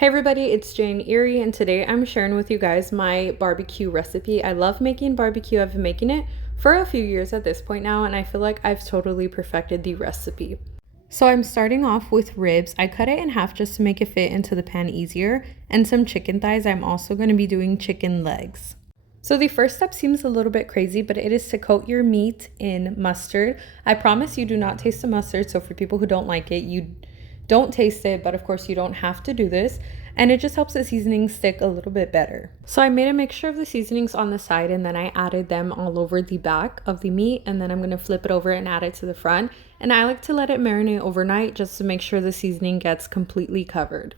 Hey everybody, it's Jane Erie, and today I'm sharing with you guys my barbecue recipe. I love making barbecue. I've been making it for a few years at this point now, and I feel like I've totally perfected the recipe. So I'm starting off with ribs. I cut it in half just to make it fit into the pan easier, and some chicken thighs. I'm also going to be doing chicken legs. So the first step seems a little bit crazy, but it is to coat your meat in mustard. I promise you do not taste the mustard, so for people who don't like it, you don't taste it, but of course you don't have to do this. And it just helps the seasoning stick a little bit better. So I made a mixture of the seasonings on the side, and then I added them all over the back of the meat, and then I'm going to flip it over and add it to the front. And I like to let it marinate overnight just to make sure the seasoning gets completely covered.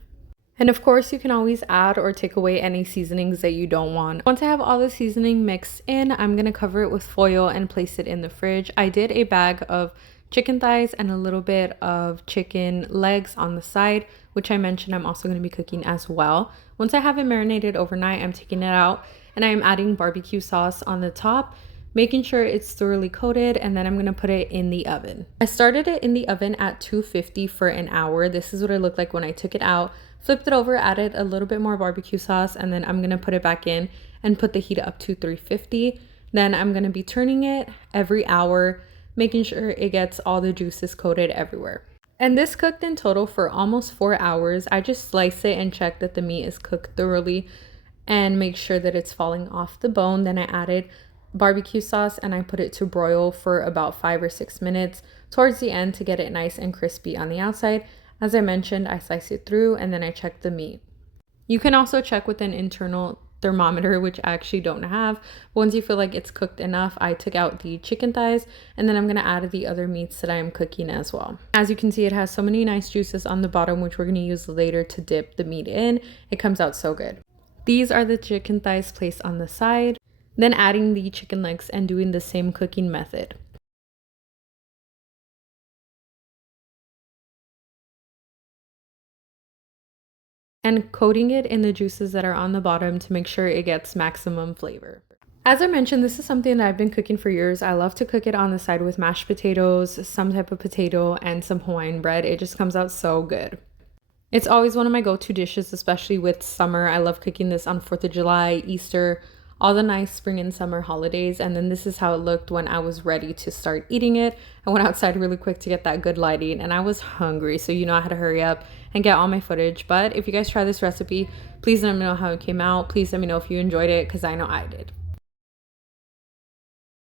And of course, you can always add or take away any seasonings that you don't want. Once I have all the seasoning mixed in, I'm going to cover it with foil and place it in the fridge. I did a bag of chicken thighs and a little bit of chicken legs on the side, which I mentioned I'm also going to be cooking as well. Once I have it marinated overnight, I'm taking it out and I'm adding barbecue sauce on the top, making sure it's thoroughly coated, and then I'm going to put it in the oven. I started it in the oven at 250 for an hour. This is what it looked like when I took it out, flipped it over, added a little bit more barbecue sauce, and then I'm going to put it back in and put the heat up to 350. Then I'm going to be turning it every hour, making sure it gets all the juices coated everywhere. And this cooked in total for almost 4 hours. I just slice it and check that the meat is cooked thoroughly and make sure that it's falling off the bone. Then I added barbecue sauce and I put it to broil for about 5 or 6 minutes towards the end to get it nice and crispy on the outside. As I mentioned, I slice it through and then I check the meat. You can also check with an internal thermometer, which I actually don't have. But once you feel like it's cooked enough, I took out the chicken thighs and then I'm going to add the other meats that I am cooking as well. As you can see, it has so many nice juices on the bottom, which we're going to use later to dip the meat in. It comes out so good. These are the chicken thighs placed on the side, then adding the chicken legs and doing the same cooking method. And coating it in the juices that are on the bottom to make sure it gets maximum flavor. As I mentioned, this is something that I've been cooking for years. I love to cook it on the side with mashed potatoes, some type of potato, and some Hawaiian bread. It just comes out so good. It's always one of my go-to dishes, especially with summer. I love cooking this on 4th of July, Easter, all the nice spring and summer holidays. And then this is how it looked when I was ready to start eating it. I went outside really quick to get that good lighting and I was hungry, so you know I had to hurry up and get all my footage. But if you guys try this recipe, please let me know how it came out. Please let me know if you enjoyed it, because I know I did.